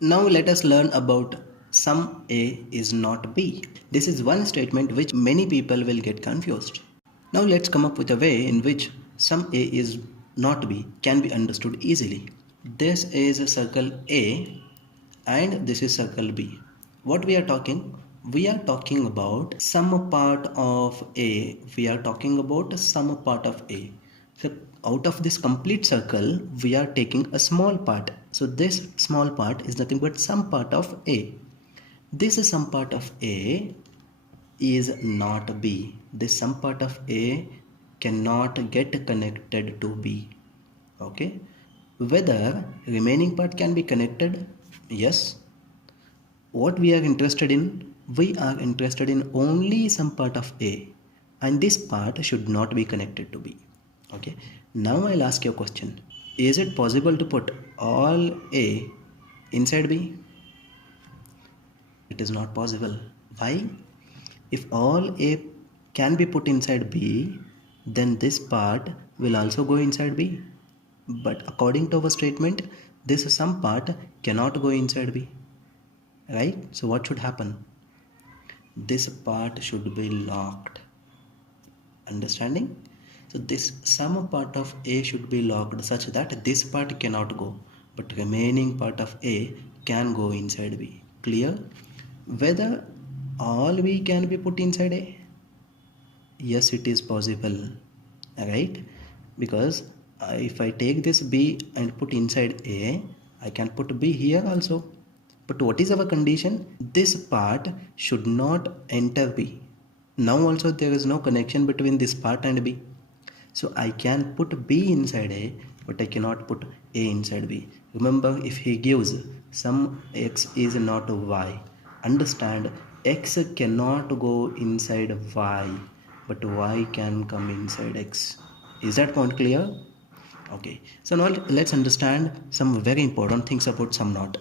Now let us learn about sum A is not B. This is one statement which many people will get confused. Now let's come up with a way in which sum A is not B can be understood easily. This is a circle A and this is circle B. What we are talking? We are talking about sum part of A. We are talking about sum part of A. So out of this complete circle, we are taking a small part. So this small part is nothing but sum part of A. This sum part of A is not B. This sum part of A cannot get connected to B. Okay. Whether remaining part can be connected? Yes. What we are interested in? We are interested in only some part of A, and this part should not be connected to B. Okay. Now I'll ask you a question. Is it possible to put all A inside B? It is not possible. Why? If all A can be put inside B, then this part will also go inside B. But according to our statement, this sum part cannot go inside B. Right? So what should happen? This part should be locked. Understanding? So this sum part of A should be locked such that this part cannot go, but remaining part of A can go inside B. Clear? Whether all B can be put inside A? Yes, it is possible. Right? Because if I take this B and put inside A, I can put B here also. But what is our condition? This part should not enter B. Now also there is no connection between this part and B. So I can put B inside A, but I cannot put A inside B. Remember, if he gives some X is not Y, understand X cannot go inside Y, but Y can come inside X. Is that point clear? Okay. So now let's understand some very important things about sum knot.